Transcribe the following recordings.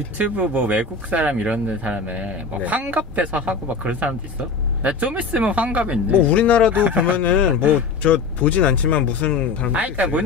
유튜브 뭐 외국 사람 이런 사람에 뭐 네. 환갑돼서 하고 막 그런 사람도 있어? 나 좀 있으면 환갑인데. 뭐 우리나라도 보면은 뭐 저 보진 않지만 무슨 사람들. 아니 그러니까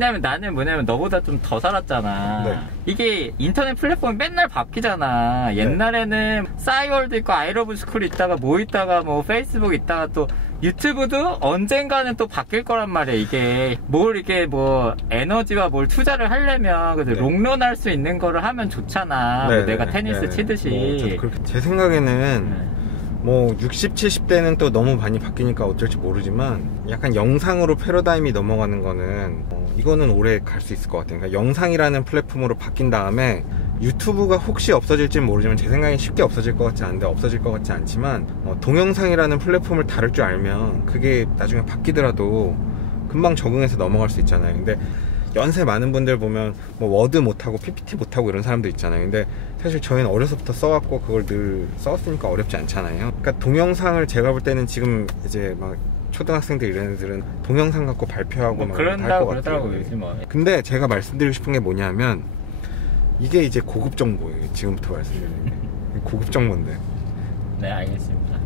뭐냐면 너보다 좀 더 살았잖아. 네. 이게 인터넷 플랫폼이 맨날 바뀌잖아. 옛날에는 싸이월드 있고 아이러브 스쿨 있다가 뭐 있다가 뭐 페이스북 있다가 또 유튜브도 언젠가는 또 바뀔 거란 말이야. 이게 뭐 에너지와 뭘 투자를 하려면 그래도 네. 롱런 할 수 있는 거를 하면 좋잖아. 네, 뭐 내가 네, 테니스 네. 치듯이. 뭐 저도 그렇게 제 생각에는 뭐 60, 70대는 또 너무 많이 바뀌니까 어쩔지 모르지만 약간 영상으로 패러다임이 넘어가는 거는 이거는 오래 갈 수 있을 것 같아요. 그러니까 영상이라는 플랫폼으로 바뀐 다음에 유튜브가 혹시 없어질지는 모르지만 제 생각엔 쉽게 없어질 것 같지 않은데 없어질 것 같지 않지만 동영상이라는 플랫폼을 다룰 줄 알면 그게 나중에 바뀌더라도 금방 적응해서 넘어갈 수 있잖아요. 근데 연세 많은 분들 보면 뭐 워드 못하고 PPT 못하고 이런 사람도 있잖아요. 근데 사실 저희는 어려서부터 써왔고 그걸 늘 써왔으니까 어렵지 않잖아요. 그러니까 동영상을 제가 볼 때는 지금 이제 막 초등학생들 이런 애들은 동영상 갖고 발표하고 뭐 막 그런다고 그러더라고요 요즘 뭐. 근데 제가 말씀드리고 싶은 게 뭐냐면 이게 이제 고급 정보예요. 지금부터 말씀드리는 게 고급 정보인데. 네 알겠습니다.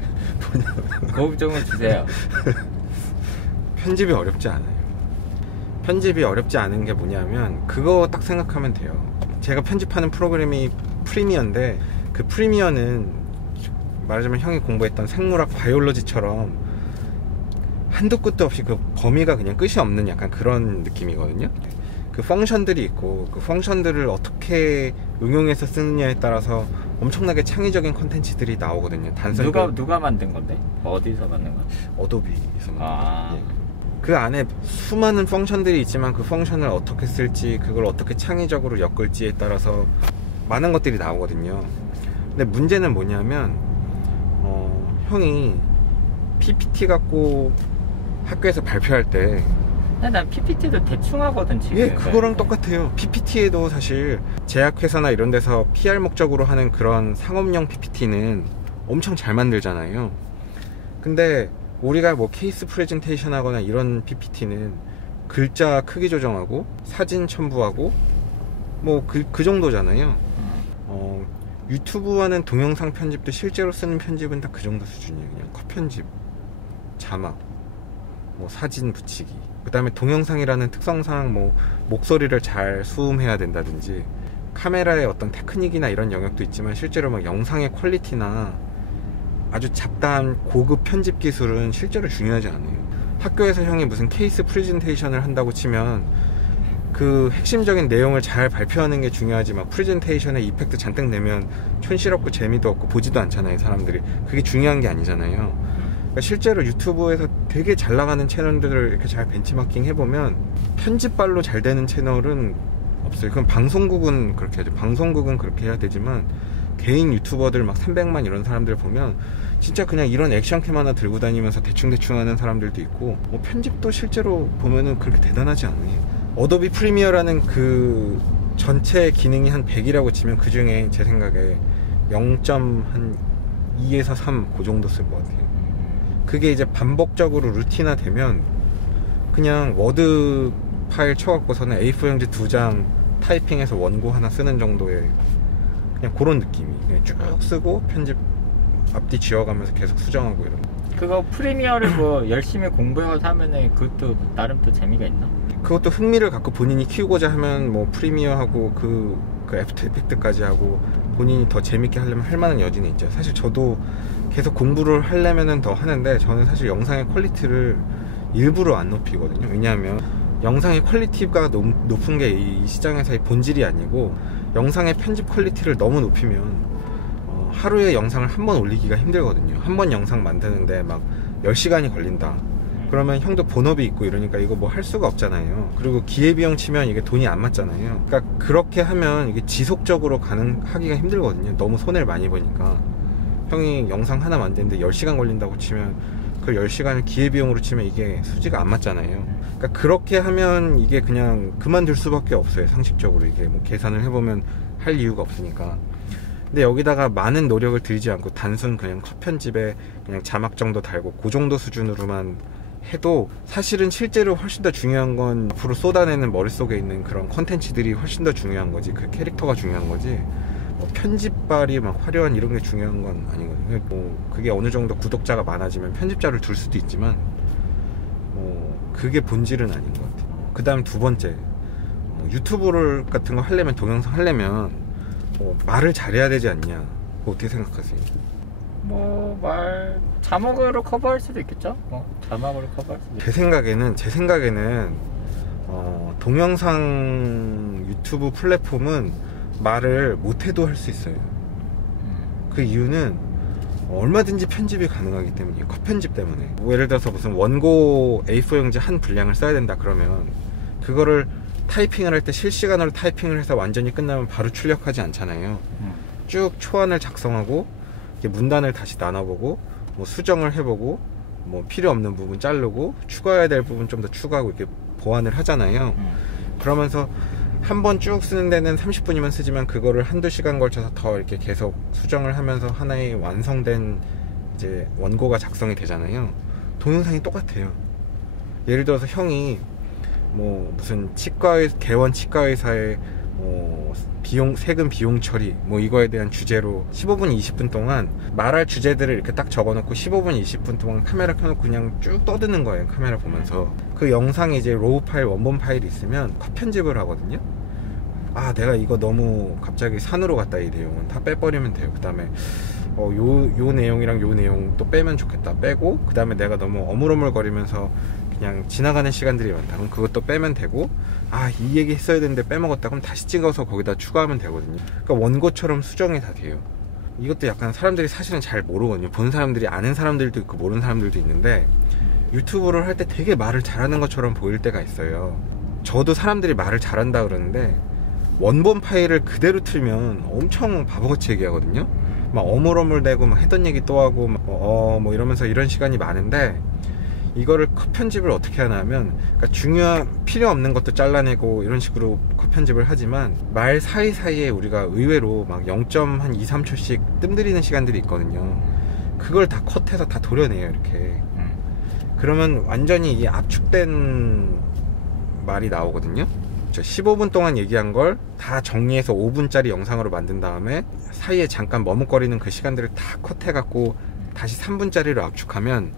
고급 정보 주세요. 편집이 어렵지 않아요. 편집이 어렵지 않은 게 뭐냐면 그거 딱 생각하면 돼요. 제가 편집하는 프로그램이 프리미어인데 그 프리미어는 말하자면 형이 공부했던 생물학 바이올로지처럼 한도 끝도 없이 그 범위가 그냥 끝이 없는 약간 그런 느낌이거든요. 그 펑션들이 있고 그 펑션들을 어떻게 응용해서 쓰느냐에 따라서 엄청나게 창의적인 컨텐츠들이 나오거든요. 단순히 누가 만든 건데? 어디서 만든 거야? 어도비에서 만든 아. 거죠. 예. 그 안에 수많은 펑션들이 있지만 그 펑션을 어떻게 쓸지 그걸 어떻게 창의적으로 엮을지에 따라서 많은 것들이 나오거든요. 근데 문제는 뭐냐면 형이 PPT 갖고 학교에서 발표할 때 난 PPT도 대충 하거든 지금. 예, 그거랑 똑같아요. PPT에도 사실 제약회사나 이런 데서 PR 목적으로 하는 그런 상업용 PPT는 엄청 잘 만들잖아요. 근데 우리가 뭐 케이스 프레젠테이션 하거나 이런 PPT는 글자 크기 조정하고 사진 첨부하고 뭐 그 정도잖아요. 유튜브 하는 동영상 편집도 실제로 쓰는 편집은 다 그 정도 수준이에요. 그냥 컷 편집, 자막, 뭐 사진 붙이기. 그 다음에 동영상이라는 특성상 뭐 목소리를 잘 수음해야 된다든지 카메라의 어떤 테크닉이나 이런 영역도 있지만 실제로 막 영상의 퀄리티나 아주 잡다한 고급 편집 기술은 실제로 중요하지 않아요. 학교에서 형이 무슨 케이스 프레젠테이션을 한다고 치면 그 핵심적인 내용을 잘 발표하는 게 중요하지 막 프레젠테이션에 이펙트 잔뜩 내면 촌스럽고 재미도 없고 보지도 않잖아요 사람들이. 그게 중요한 게 아니잖아요. 그러니까 실제로 유튜브에서 되게 잘 나가는 채널들을 이렇게 잘 벤치마킹 해보면 편집발로 잘 되는 채널은 없어요. 그럼 방송국은 그렇게 하죠. 방송국은 그렇게 해야 되지만 개인 유튜버들 막 300만 이런 사람들 보면 진짜 그냥 이런 액션캠 하나 들고 다니면서 대충대충 하는 사람들도 있고 뭐 편집도 실제로 보면은 그렇게 대단하지 않아요. 어도비 프리미어라는 그 전체 기능이 한 100이라고 치면 그 중에 제 생각에 0.2에서 3 그 정도 쓸 것 같아요. 그게 이제 반복적으로 루틴화 되면 그냥 워드 파일 쳐갖고서는 A4 용지 2장 타이핑해서 원고 하나 쓰는 정도의 그냥 그런 느낌이 그냥 쭉 쓰고 편집 앞뒤 지워가면서 계속 수정하고 이런. 그거 프리미어를 뭐 열심히 공부해서 하면은 그것도 나름 또 재미가 있나? 그것도 흥미를 갖고 본인이 키우고자 하면 뭐 프리미어하고 그 애프터 이펙트까지 하고 본인이 더 재밌게 하려면 할 만한 여지는 있죠. 사실 저도 계속 공부를 하려면은 더 하는데 저는 사실 영상의 퀄리티를 일부러 안 높이거든요. 왜냐하면 영상의 퀄리티가 높은 게 이 시장에서의 본질이 아니고 영상의 편집 퀄리티를 너무 높이면 하루에 영상을 한 번 올리기가 힘들거든요. 한 번 영상 만드는데 막 10시간이 걸린다. 그러면 형도 본업이 있고 이러니까 이거 뭐 할 수가 없잖아요. 그리고 기회비용 치면 이게 돈이 안 맞잖아요. 그러니까 그렇게 하면 이게 지속적으로 가능하기가 힘들거든요. 너무 손해를 많이 보니까. 형이 영상 하나 만드는데 10시간 걸린다고 치면 그 10시간을 기회비용으로 치면 이게 수지가 안 맞잖아요. 그러니까 그렇게 하면 이게 그냥 그만둘 수밖에 없어요. 상식적으로 이게 뭐 계산을 해보면 할 이유가 없으니까. 근데 여기다가 많은 노력을 들이지 않고 단순 그냥 컷 편집에 그냥 자막 정도 달고 그 정도 수준으로만 해도 사실은 실제로 훨씬 더 중요한 건 앞으로 쏟아내는 머릿속에 있는 그런 컨텐츠들이 훨씬 더 중요한 거지. 그 캐릭터가 중요한 거지. 편집발이 막 화려한 이런 게 중요한 건 아니거든요. 뭐 그게 어느 정도 구독자가 많아지면 편집자를 둘 수도 있지만 그게 본질은 아닌 것 같아요. 그 다음 두 번째, 유튜브를 같은 거 하려면, 동영상 하려면 말을 잘해야 되지 않냐. 어떻게 생각하세요? 자막으로 커버할 수도 있겠죠? 자막으로 커버할 수도 있겠죠. 제 생각에는 동영상 유튜브 플랫폼은 말을 못해도 할 수 있어요. 그 이유는 얼마든지 편집이 가능하기 때문이에요. 컷 편집 때문에. 뭐 예를 들어서 무슨 원고 A4 용지 한 분량을 써야 된다 그러면 그거를 타이핑을 할 때 실시간으로 타이핑을 해서 완전히 끝나면 바로 출력하지 않잖아요. 쭉 초안을 작성하고 문단을 다시 나눠보고 뭐 수정을 해보고 뭐 필요 없는 부분 자르고 추가해야 될 부분 좀 더 추가하고 이렇게 보완을 하잖아요. 그러면서 한 번 쭉 쓰는 데는 30분이면 쓰지만 그거를 한두 시간 걸쳐서 더 이렇게 계속 수정을 하면서 하나의 완성된 이제 원고가 작성이 되잖아요. 동영상이 똑같아요. 예를 들어서 형이 뭐 무슨 개원 치과의사의 세금 비용 처리 이거에 대한 주제로 15분 20분 동안 말할 주제들을 이렇게 딱 적어놓고 15분 20분 동안 카메라 켜놓고 그냥 쭉 떠드는 거예요. 카메라 보면서. 그 영상이 이제 로우 파일, 원본 파일이 있으면 컷 편집을 하거든요. 내가 이거 너무 갑자기 산으로 갔다, 이 내용은 다 빼버리면 돼요. 그 다음에 요 내용이랑 요 내용 또 빼면 좋겠다, 빼고, 그 다음에 내가 너무 어물어물거리면서 그냥 지나가는 시간들이 많다, 그럼 그것도 빼면 되고, 이 얘기 했어야 되는데 빼먹었다, 그럼 다시 찍어서 거기다 추가하면 되거든요. 그러니까 원고처럼 수정이 다 돼요. 이것도 약간 사람들이 사실은 잘 모르거든요. 본 사람들이 아는 사람들도 있고 모르는 사람들도 있는데, 유튜브를 할 때 되게 말을 잘하는 것처럼 보일 때가 있어요. 저도 사람들이 말을 잘한다 그러는데 원본 파일을 그대로 틀면 엄청 바보같이 얘기하거든요. 막 어물어물대고 막 했던 얘기 또 하고 뭐 이러면서 이런 시간이 많은데, 이거를 컷 편집을 어떻게 하냐면, 그러니까 필요 없는 것도 잘라내고 이런 식으로 컷 편집을 하지만 말 사이사이에 우리가 의외로 막 0.2~3초씩 뜸들이는 시간들이 있거든요. 그걸 다 컷해서 다 도려내요, 이렇게. 그러면 완전히 이 압축된 말이 나오거든요. 15분 동안 얘기한 걸 다 정리해서 5분짜리 영상으로 만든 다음에 사이에 잠깐 머뭇거리는 그 시간들을 다 컷해갖고 다시 3분짜리로 압축하면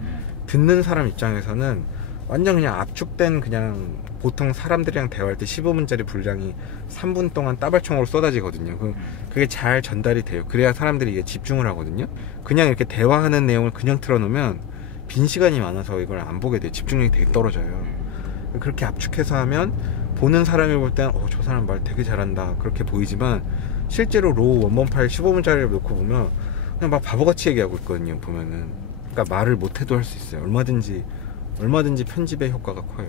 듣는 사람 입장에서는 완전 그냥 압축된, 그냥 보통 사람들이랑 대화할 때 15분짜리 분량이 3분 동안 따발총으로 쏟아지거든요. 그게 잘 전달이 돼요. 그래야 사람들이 이게 집중을 하거든요. 그냥 이렇게 대화하는 내용을 그냥 틀어놓으면 빈 시간이 많아서 이걸 안 보게 돼요. 집중력이 되게 떨어져요. 그렇게 압축해서 하면 보는 사람이 볼 때는 저 사람 말 되게 잘한다 그렇게 보이지만, 실제로 로우 원본 파일 15분짜리를 놓고 보면 그냥 막 바보같이 얘기하고 있거든요, 보면은. 그러니까 말을 못해도 할 수 있어요. 얼마든지 편집의 효과가 커요.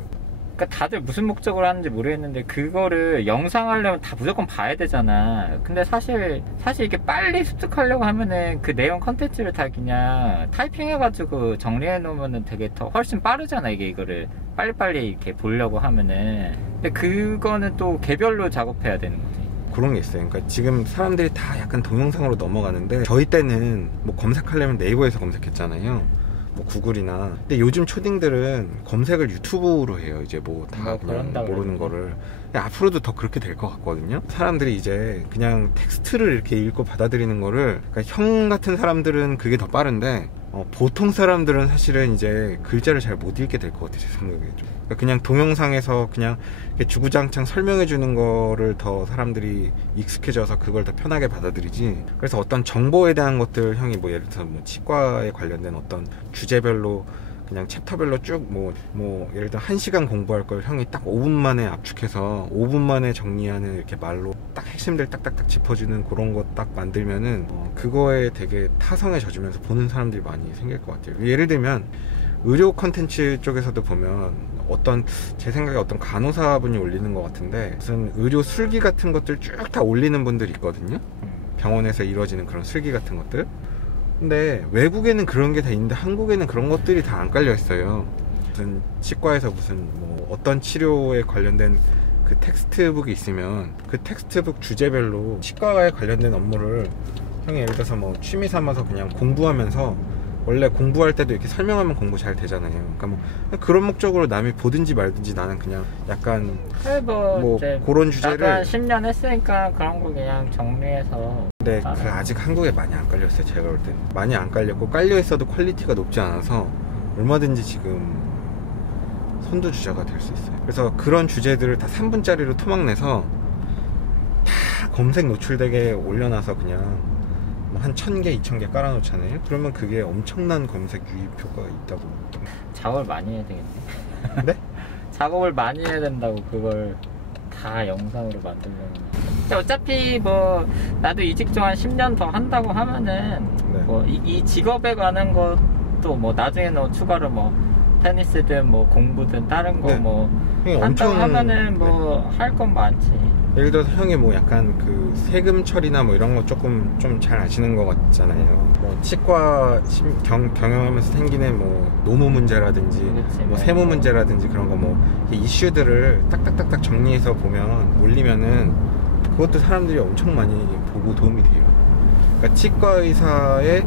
그러니까 다들 무슨 목적으로 하는지 모르겠는데, 그거를 영상 하려면 다 무조건 봐야 되잖아. 근데 사실 이게 빨리 습득하려고 하면은 그 내용 컨텐츠를 다 그냥 타이핑해가지고 정리해 놓으면은 되게 더 훨씬 빠르잖아. 이거를 빨리빨리 이렇게 보려고 하면은. 근데 그거는 또 개별로 작업해야 되는 거지. 그런 게 있어요. 그러니까 지금 사람들이 다 약간 동영상으로 넘어가는데, 저희 때는 뭐 검색하려면 네이버에서 검색했잖아요. 뭐 구글이나. 근데 요즘 초딩들은 검색을 유튜브로 해요. 이제 뭐 다 그냥 모르는 거를. 앞으로도 더 그렇게 될 것 같거든요. 사람들이 이제 그냥 텍스트를 이렇게 읽고 받아들이는 거를, 그러니까 형 같은 사람들은 그게 더 빠른데, 보통 사람들은 사실은 이제 글자를 잘 못 읽게 될 것 같아요, 제 생각에. 그러니까 그냥 동영상에서 그냥 주구장창 설명해 주는 거를 더 사람들이 익숙해져서 그걸 더 편하게 받아들이지. 그래서 어떤 정보에 대한 것들, 형이 뭐 예를 들어서 뭐 치과에 관련된 어떤 주제별로 그냥 챕터별로 쭉 예를 들어 1시간 공부할 걸 형이 딱 5분 만에 압축해서 5분 만에 정리하는, 이렇게 말로 딱 핵심들 딱딱딱 짚어주는 그런 거 딱 만들면은 그거에 되게 타성에 젖으면서 보는 사람들이 많이 생길 것 같아요. 예를 들면 의료 컨텐츠 쪽에서도 보면 제 생각에 어떤 간호사분이 올리는 것 같은데, 무슨 의료 술기 같은 것들 쭉 다 올리는 분들이 있거든요. 병원에서 이루어지는 그런 술기 같은 것들. 근데 외국에는 그런 게 다 있는데 한국에는 그런 것들이 다 안 깔려 있어요. 무슨 치과에서 무슨 어떤 치료에 관련된 그 텍스트북이 있으면 그 텍스트북 주제별로 치과에 관련된 업무를 형이 예를 들어서 취미 삼아서 그냥 공부하면서 원래 공부할 때도 이렇게 설명하면 공부 잘 되잖아요. 그러니까 뭐 그런 목적으로 남이 보든지 말든지 나는 그냥 약간 뭐 그런 주제를 나도 한 10년 했으니까 그런 거 그냥 정리해서. 근데 그 아직 한국에 많이 안 깔렸어요. 제가 볼 때 많이 안 깔렸고 깔려 있어도 퀄리티가 높지 않아서 얼마든지 지금 선두주자가 될 수 있어요. 그래서 그런 주제들을 다 3분짜리로 토막내서 다 검색 노출되게 올려놔서 그냥 뭐 한 1000개, 2000개 깔아놓잖아요. 그러면 그게 엄청난 검색 유입표가 있다고. 작업을 많이 해야 되겠네. 네? 작업을 많이 해야 된다고, 그걸 다 영상으로 만들려면. 근데 어차피 뭐 나도 이직 좀 한 10년 더 한다고 하면은 네. 뭐 이 직업에 관한 것도 뭐 나중에는 추가로 뭐 테니스든 뭐 공부든 다른 거 네. 뭐 형이 한다고 엄청 하면은 뭐 할 건 많지. 예를 들어서 형이 뭐 약간 그 세금 처리나 뭐 이런 거 조금 좀 잘 아시는 것 같잖아요. 뭐 치과 경영하면서 생기는 뭐 노무 문제라든지 그치, 뭐 세무 문제라든지 그런 거 뭐 이슈들을 딱딱딱딱 정리해서 보면 올리면은 그것도 사람들이 엄청 많이 보고 도움이 돼요. 그러니까 치과 의사의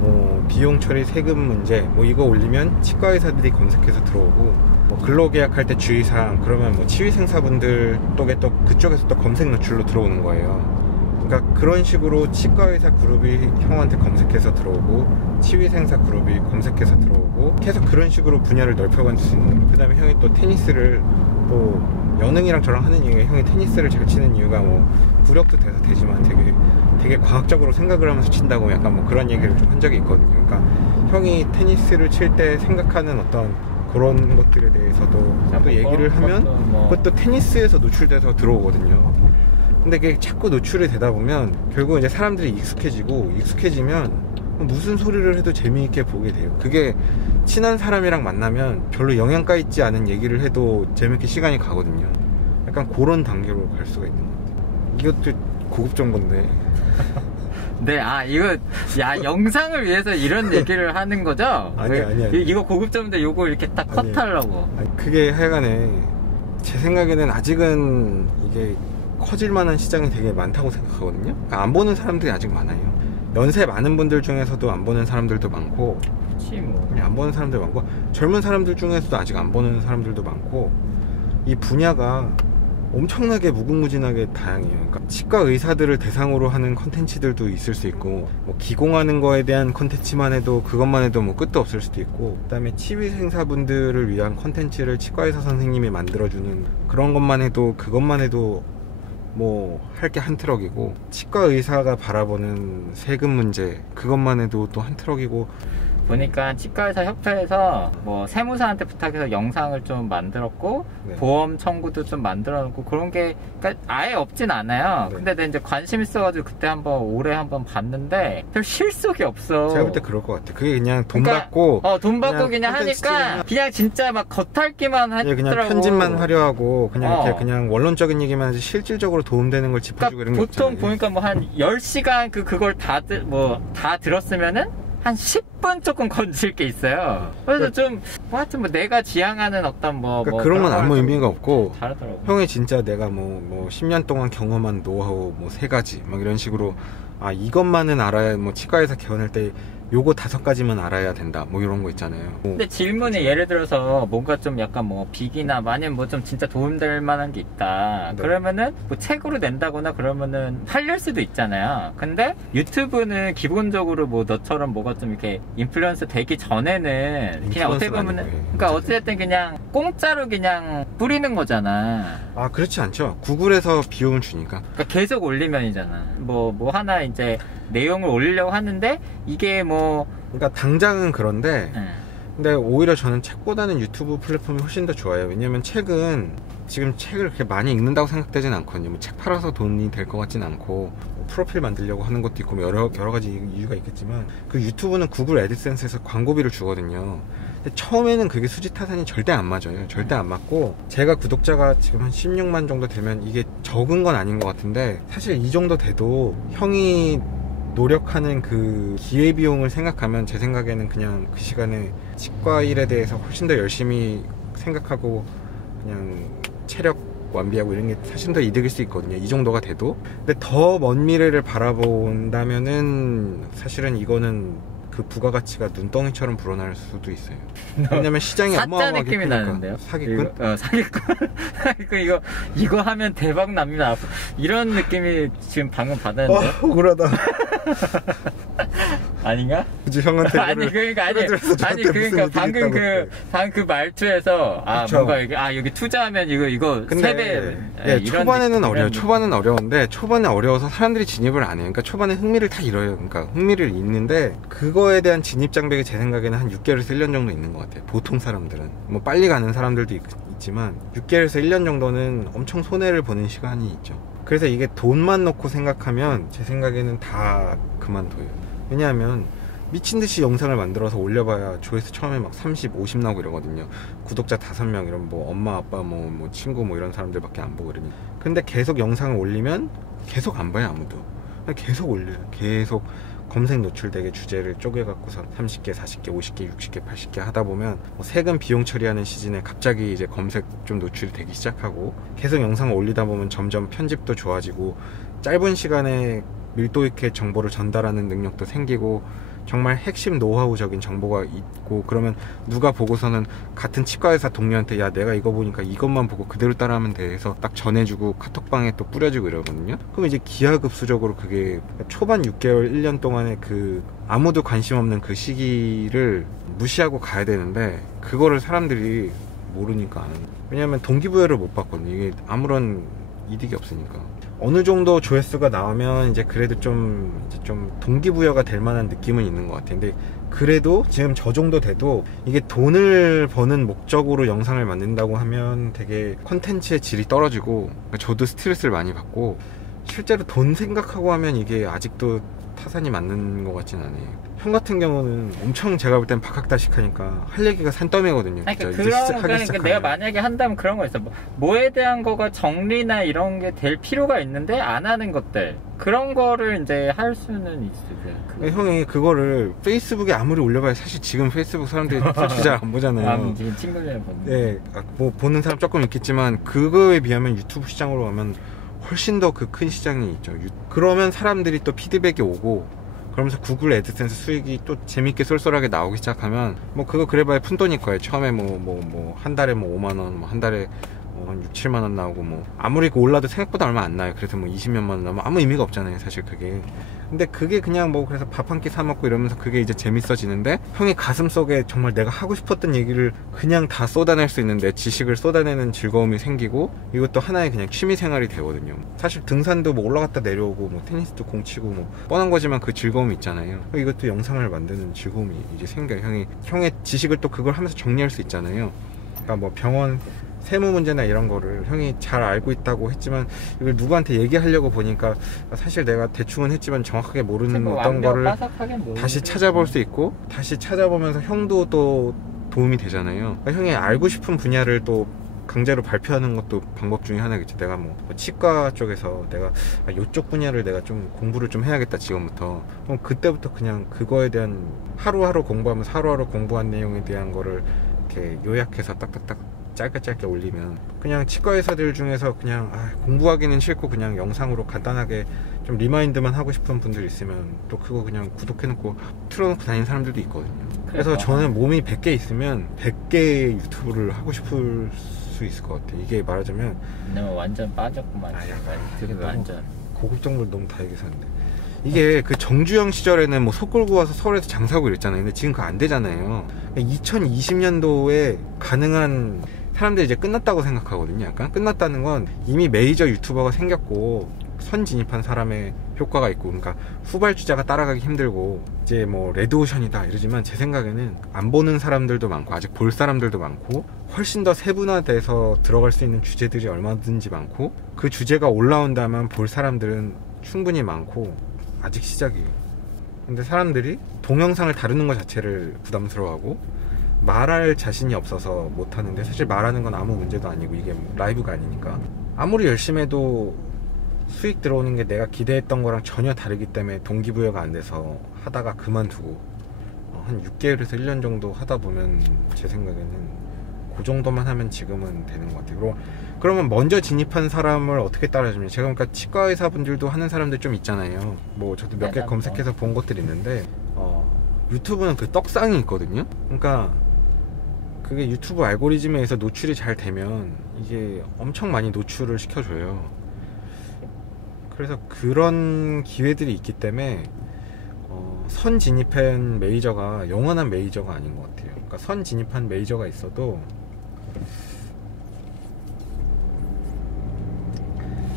뭐 비용 처리 세금 문제 뭐 이거 올리면 치과 의사들이 검색해서 들어오고, 뭐 근로계약할 때 주의사항 그러면 뭐 치위생사분들 쪽에 또 그쪽에서 또 검색 노출로 들어오는 거예요. 그러니까 그런 식으로 치과 의사 그룹이 형한테 검색해서 들어오고 치위생사 그룹이 검색해서 들어오고 계속 그런 식으로 분야를 넓혀갈 수 있는 거예요. 그 다음에 형이 또 테니스를 또 연흥이랑 저랑 하는 이유가 형이 테니스를 잘 치는 이유가 뭐 구력도 돼서 되지만 되게 과학적으로 생각을 하면서 친다고 약간 뭐 그런 얘기를 좀 한 적이 있거든요. 그러니까 형이 테니스를 칠 때 생각하는 어떤 그런 것들에 대해서도 또 얘기를 하면 그것도 테니스에서 노출돼서 들어오거든요. 근데 그게 자꾸 노출이 되다 보면 결국 이제 사람들이 익숙해지면 무슨 소리를 해도 재미있게 보게 돼요. 그게 친한 사람이랑 만나면 별로 영양가 있지 않은 얘기를 해도 재밌게 시간이 가거든요. 약간 그런 단계로 갈 수가 있는 것 같아요. 이것도 고급 정보인데. 네, 이거, 영상을 위해서 이런 얘기를 하는 거죠? 아니. 이거 고급점인데 요거 이렇게 딱 컷하려고. 그게 하여간에, 제 생각에는 아직은 이게 커질 만한 시장이 되게 많다고 생각하거든요. 그러니까 안 보는 사람들이 아직 많아요. 연세 많은 분들 중에서도 안 보는 사람들도 많고, 그치, 뭐. 안 보는 사람들 많고, 젊은 사람들 중에서도 아직 안 보는 사람들도 많고, 이 분야가 엄청나게 무궁무진하게 다양해요. 그러니까 치과 의사들을 대상으로 하는 컨텐츠들도 있을 수 있고, 뭐 기공하는 거에 대한 컨텐츠만 해도 그것만 해도 뭐 끝도 없을 수도 있고, 그 다음에 치위생사분들을 위한 컨텐츠를 치과 의사 선생님이 만들어주는 그런 것만 해도 그것만 해도 뭐 할 게 한 트럭이고, 치과 의사가 바라보는 세금 문제 그것만 해도 또 한 트럭이고. 보니까 치과의사 협회에서 뭐 세무사한테 부탁해서 영상을 좀 만들었고, 네. 보험 청구도 좀 만들어 놓고 그런 게 그러니까 아예 없진 않아요. 네. 근데 내가 이제 관심 있어가지고 그때 올해 한번 봤는데 별 실속이 없어. 제가 볼 때 그럴 것 같아. 그게 그냥 돈 그러니까, 받고 돈 받고 그냥 하니까 그냥 진짜 막 겉핥기만 하더라고. 그냥 편집만 화려하고 그냥 이렇게 그냥 원론적인 얘기만 하지 실질적으로 도움되는 걸 짚어주고 그러니까 이런 거 보통 없잖아요. 보니까 뭐 한 10시간 그걸 다 들었으면은 한 10분 조금 건질 게 있어요. 그래서 좀 뭐 하여튼 뭐 내가 지향하는 어떤 그러니까 그런 건 아무 의미가 없고, 다르더라고. 형이 진짜 내가 뭐 10년 동안 경험한 노하우 뭐 3가지 막 이런 식으로 이것만은 알아야, 뭐 치과에서 개원할 때 요거 5가지만 알아야 된다 뭐 이런 거 있잖아요. 근데 질문이 예를 들어서 뭔가 좀 약간 뭐 빅이나 아니면 뭐 좀 진짜 도움될 만한 게 있다. 네. 그러면은 뭐 책으로 낸다거나 그러면은 팔릴 수도 있잖아요. 근데 유튜브는 기본적으로 뭐 너처럼 뭐가 좀 이렇게 인플루언서 되기 전에는 그냥 어떻게 보면은 그러니까 어쨌든 그냥 공짜로 그냥 뿌리는 거잖아. 그렇지 않죠. 구글에서 비용을 주니까. 그러니까 계속 올리면이잖아. 뭐 하나 이제 내용을 올리려고 하는데 이게 뭐 그러니까 당장은 그런데 근데 오히려 저는 책보다는 유튜브 플랫폼이 훨씬 더 좋아요. 왜냐면 책은 지금 책을 그렇게 많이 읽는다고 생각되진 않거든요. 뭐 책 팔아서 돈이 될 것 같진 않고, 뭐 프로필 만들려고 하는 것도 있고, 뭐 여러 가지 이유가 있겠지만, 그 유튜브는 구글 애드센스에서 광고비를 주거든요. 근데 처음에는 그게 수지타산이 절대 안 맞아요. 절대 안 맞고, 제가 구독자가 지금 한 16만 정도 되면 이게 적은 건 아닌 것 같은데, 사실 이 정도 돼도 형이 노력하는 그 기회비용을 생각하면 제 생각에는 그냥 그 시간에 치과 일에 대해서 훨씬 더 열심히 생각하고 그냥 체력 완비하고 이런 게 사실 더 이득일 수 있거든요. 이 정도가 돼도. 근데 더 먼 미래를 바라본다면은 사실은 이거는 그 부가가치가 눈덩이처럼 불어날 수도 있어요. 왜냐면 시장이 사짜 어마어마하게 느낌이 크니까. 나는데요. 사기꾼? 사기꾼. 사기꾼 이거 하면 대박 납니다. 이런 느낌이 지금 방금 받았는데. 억울하다. 아닌가? 굳이 형한테 아니 그러니까 방금 그 말투에서 그쵸. 뭔가 여기 투자하면 이거 근데 3배. 예, 초반에는 어려요. 초반은 어려운데 초반에 어려워서 사람들이 진입을 안 해요. 그러니까 초반에 흥미를 다 잃어요. 그러니까 흥미를 잃는데 그거에 대한 진입 장벽이 제 생각에는 한 6개월에서 1년 정도 있는 것 같아요. 보통 사람들은 뭐 빨리 가는 사람들도 있지만 6개월에서 1년 정도는 엄청 손해를 보는 시간이 있죠. 그래서 이게 돈만 놓고 생각하면 제 생각에는 다 그만둬요. 왜냐하면 미친듯이 영상을 만들어서 올려봐야 조회수 처음에 막 30, 50 나오고 이러거든요. 구독자 5명 이런 뭐 엄마 아빠 뭐 친구 뭐 이런 사람들밖에 안 보고 그러니. 근데 계속 영상을 올리면 계속 안 봐요. 아무도. 계속 올려요. 계속 검색 노출되게 주제를 쪼개갖고서 30개, 40개, 50개, 60개, 80개 하다 보면 뭐 세금 비용 처리하는 시즌에 갑자기 이제 검색 좀 노출이 되기 시작하고 계속 영상을 올리다 보면 점점 편집도 좋아지고 짧은 시간에 밀도 있게 정보를 전달하는 능력도 생기고 정말 핵심 노하우적인 정보가 있고 그러면 누가 보고서는 같은 치과의사 동료한테 야 내가 이거 보니까 이것만 보고 그대로 따라하면 돼 해서 딱 전해주고 카톡방에 또 뿌려주고 이러거든요. 그럼 이제 기하급수적으로 그게 초반 6개월 1년 동안에 그 아무도 관심 없는 그 시기를 무시하고 가야 되는데 그거를 사람들이 모르니까 안 해요. 왜냐면 동기부여를 못 받거든요. 이게 아무런 이득이 없으니까. 어느 정도 조회수가 나오면 이제 그래도 좀 동기부여가 될 만한 느낌은 있는 것 같아요. 근데 그래도 지금 저 정도 돼도 이게 돈을 버는 목적으로 영상을 만든다고 하면 되게 컨텐츠의 질이 떨어지고 저도 스트레스를 많이 받고 실제로 돈 생각하고 하면 이게 아직도 타산이 맞는 것 같진 않아요. 형 같은 경우는 엄청 제가 볼 땐 박학다식하니까 할 얘기가 산더미거든요. 그러니까 내가 만약에 한다면 그런 거 있어. 뭐에 대한 거가 정리나 이런 게 될 필요가 있는데 안 하는 것들 그런 거를 이제 할 수는 있어요. 형이 그거를 페이스북에 아무리 올려봐야 사실 지금 페이스북 사람들이 솔직히 잘 안 보잖아요. 지금 친구들이 보는. 네, 뭐 보는 사람 조금 있겠지만 그거에 비하면 유튜브 시장으로 가면 훨씬 더 그 큰 시장이 있죠. 그러면 사람들이 또 피드백이 오고 그러면서 구글 애드센스 수익이 또 재밌게 쏠쏠하게 나오기 시작하면 뭐 그거 그래봐야 푼돈일 거예요. 처음에 한 달에 뭐 5만원, 뭐 한 달에 한 6, 7만원 나오고 뭐 아무리 올라도 생각보다 얼마 안 나요. 그래서 뭐 20몇만원 나오면 아무 의미가 없잖아요. 사실 그게. 근데 그게 그냥 뭐 그래서 밥 한 끼 사 먹고 이러면서 그게 이제 재밌어지는데 형이 가슴속에 정말 내가 하고 싶었던 얘기를 그냥 다 쏟아낼 수 있는데 지식을 쏟아내는 즐거움이 생기고 이것도 하나의 그냥 취미생활이 되거든요. 사실 등산도 뭐 올라갔다 내려오고 뭐 테니스도 공 치고 뭐 뻔한 거지만 그 즐거움이 있잖아요. 이것도 영상을 만드는 즐거움이 이제 생겨요. 형의 지식을 또 그걸 하면서 정리할 수 있잖아요. 그러니까 뭐 병원 세무 문제나 이런 거를 형이 잘 알고 있다고 했지만 이걸 누구한테 얘기하려고 보니까 사실 내가 대충은 했지만 정확하게 모르는 어떤 거를 다시 찾아볼 수 있고 다시 찾아보면서 형도 또 도움이 되잖아요. 그러니까 형이 알고 싶은 분야를 또 강제로 발표하는 것도 방법 중에 하나겠죠. 내가 뭐 치과 쪽에서 내가 이쪽 분야를 내가 좀 공부를 좀 해야겠다 지금부터. 그럼 그때부터 그냥 그거에 대한 하루하루 공부하면서 하루하루 공부한 내용에 대한 거를 이렇게 요약해서 딱딱딱 짧게 올리면 그냥 치과 의사들 중에서 그냥 공부하기는 싫고 그냥 영상으로 간단하게 좀 리마인드만 하고 싶은 분들 있으면 또 그거 그냥 구독해놓고 틀어놓고 다니는 사람들도 있거든요. 그래서 저는 몸이 100개 있으면 100개의 유튜브를 하고 싶을 수 있을 것 같아요. 이게 말하자면 완전 빠졌구만. 완전 고급 정보를 너무 다 얘기했었는데 이게 그 정주영 시절에는 뭐 소 끌고 와서 서울에서 장사하고 이랬잖아요. 근데 지금 그거 안 되잖아요. 2020년도에 가능한 사람들이 이제 끝났다고 생각하거든요. 약간 끝났다는 건 이미 메이저 유튜버가 생겼고 선 진입한 사람의 효과가 있고 그러니까 후발주자가 따라가기 힘들고 이제 뭐 레드오션이다 이러지만 제 생각에는 안 보는 사람들도 많고 아직 볼 사람들도 많고 훨씬 더 세분화돼서 들어갈 수 있는 주제들이 얼마든지 많고 그 주제가 올라온다면 볼 사람들은 충분히 많고 아직 시작이에요. 근데 사람들이 동영상을 다루는 것 자체를 부담스러워하고 말할 자신이 없어서 못하는데 사실 말하는 건 아무 문제도 아니고 이게 라이브가 아니니까 아무리 열심히 해도 수익 들어오는 게 내가 기대했던 거랑 전혀 다르기 때문에 동기부여가 안 돼서 하다가 그만두고 한 6개월에서 1년 정도 하다 보면 제 생각에는 그 정도만 하면 지금은 되는 것 같아요. 그러면 먼저 진입한 사람을 어떻게 따라주면 제가 그러니까 치과 의사분들도 하는 사람들 좀 있잖아요. 뭐 저도 몇 개 검색해서 본 것들이 있는데 유튜브는 그 떡상이 있거든요. 그러니까 그게 유튜브 알고리즘에 의해서 노출이 잘 되면 이게 엄청 많이 노출을 시켜줘요. 그래서 그런 기회들이 있기 때문에 선 진입한 메이저가 영원한 메이저가 아닌 것 같아요. 그러니까 선 진입한 메이저가 있어도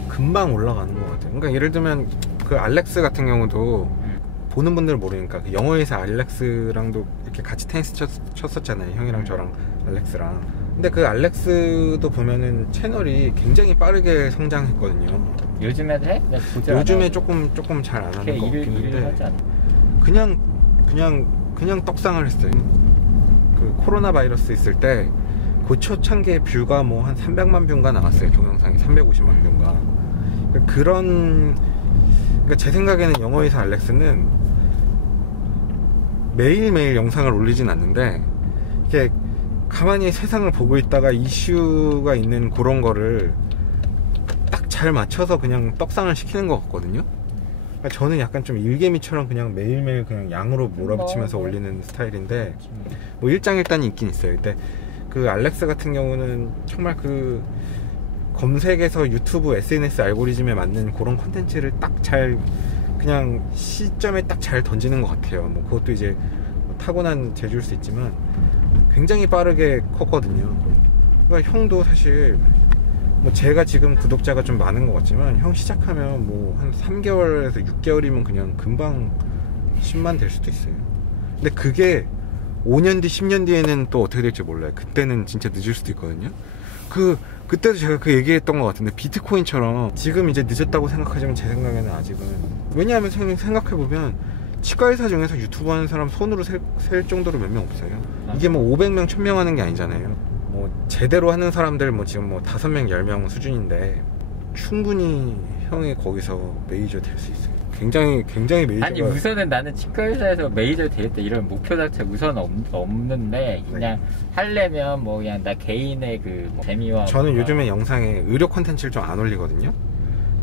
금방 올라가는 것 같아요. 그러니까 예를 들면 그 알렉스 같은 경우도 보는 분들은 모르니까 그 영어에서 알렉스랑도 이렇게 같이 테니스 쳤었잖아요. 형이랑 저랑 알렉스랑. 근데 그 알렉스도 보면은 채널이 굉장히 빠르게 성장했거든요. 요즘에도 해? 요즘에 조금 잘 안 하는 것 같긴 한데 그냥 떡상을 했어요. 그 코로나 바이러스 있을 때 그 초창기에 뷰가 뭐 한 300만 뷰인가 나왔어요. 동영상이 350만 뷰인가. 그러니까 제 생각에는 영어에서 알렉스는 매일매일 영상을 올리진 않는데 이렇게 가만히 세상을 보고 있다가 이슈가 있는 그런 거를 딱 잘 맞춰서 그냥 떡상을 시키는 것 같거든요. 그러니까 저는 약간 좀 일개미처럼 그냥 매일매일 그냥 양으로 몰아붙이면서 올리는 스타일인데 뭐 일장일단이 있긴 있어요. 근데 그 알렉스 같은 경우는 정말 그 검색에서 유튜브 SNS 알고리즘에 맞는 그런 콘텐츠를 딱 잘 그냥 시점에 딱 잘 던지는 것 같아요. 뭐 그것도 이제 타고난 재주일 수 있지만 굉장히 빠르게 컸거든요. 그러니까 형도 사실 뭐 제가 지금 구독자가 좀 많은 것 같지만 형 시작하면 뭐 한 3개월에서 6개월이면 그냥 금방 10만 될 수도 있어요. 근데 그게 5년 뒤 10년 뒤에는 또 어떻게 될지 몰라요. 그때는 진짜 늦을 수도 있거든요. 그때도 제가 그 얘기했던 것 같은데 비트코인처럼 지금 이제 늦었다고 생각하지만 제 생각에는 아직은, 왜냐하면 생각해보면 치과의사 중에서 유튜브 하는 사람 손으로 셀 정도로 몇 명 없어요. 이게 뭐 500명 1000명 하는 게 아니잖아요. 뭐 제대로 하는 사람들 뭐 지금 뭐 5명 10명 수준인데 충분히 형이 거기서 메이저 될 수 있어요. 굉장히 메이저가. 아니 우선은 나는 치과의사에서 메이저 되겠다 이런 목표 자체 우선 없는데 그냥 하려면 뭐 그냥 나 개인의 그뭐 재미와 저는 요즘에 영상에 의료 콘텐츠를 좀 안 올리거든요.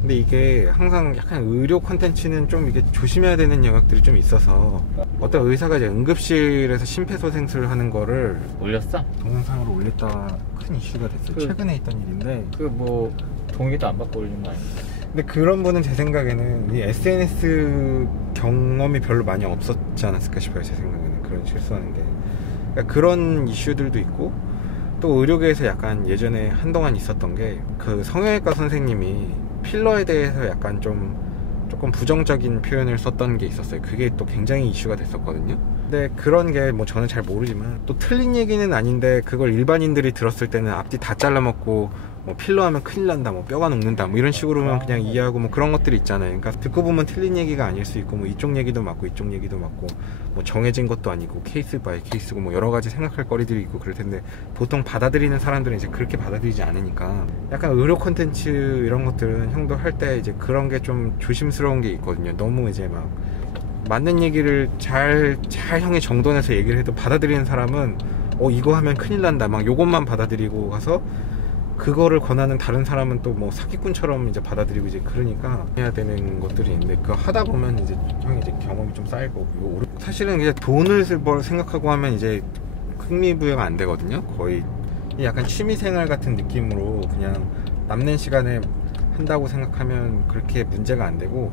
근데 이게 항상 약간 의료 콘텐츠는 좀 이게 조심해야 되는 영역들이 좀 있어서 어떤 의사가 이제 응급실에서 심폐소생술을 하는 거를 올렸어? 동영상으로 올렸다가 큰 이슈가 됐어요. 최근에 있던 일인데 그 뭐 동의도 안 받고 올린 거 아니야? 근데 그런 분은 제 생각에는 이 SNS 경험이 별로 많이 없었지 않았을까 싶어요. 제 생각에는 그런 실수하는 게. 그러니까 그런 이슈들도 있고 또 의료계에서 약간 예전에 한동안 있었던 게 그 성형외과 선생님이 필러에 대해서 약간 조금 부정적인 표현을 썼던 게 있었어요. 그게 또 굉장히 이슈가 됐었거든요. 근데 그런 게 뭐 저는 잘 모르지만 또 틀린 얘기는 아닌데 그걸 일반인들이 들었을 때는 앞뒤 다 잘라먹고 뭐 필러하면 큰일 난다, 뭐 뼈가 녹는다, 뭐 이런 식으로만 그냥 이해하고 뭐 그런 것들이 있잖아요. 그러니까 듣고 보면 틀린 얘기가 아닐 수 있고 뭐 이쪽 얘기도 맞고 이쪽 얘기도 맞고 뭐 정해진 것도 아니고 케이스 바이 케이스고 뭐 여러 가지 생각할 거리들이 있고 그럴 텐데 보통 받아들이는 사람들은 이제 그렇게 받아들이지 않으니까 약간 의료 콘텐츠 이런 것들은 형도 할 때 이제 그런 게 좀 조심스러운 게 있거든요. 너무 이제 막 맞는 얘기를 잘 형이 정돈해서 얘기를 해도 받아들이는 사람은 이거 하면 큰일 난다 막 요것만 받아들이고 가서 그거를 권하는 다른 사람은 또 뭐 사기꾼처럼 이제 받아들이고 이제 그러니까 해야 되는 것들이 있는데 그거 하다 보면 이제 형이 이제 경험이 좀 쌓이고 사실은 이제 돈을 생각하고 하면 이제 흥미부여가 안 되거든요. 거의 약간 취미생활 같은 느낌으로 그냥 남는 시간에 한다고 생각하면 그렇게 문제가 안 되고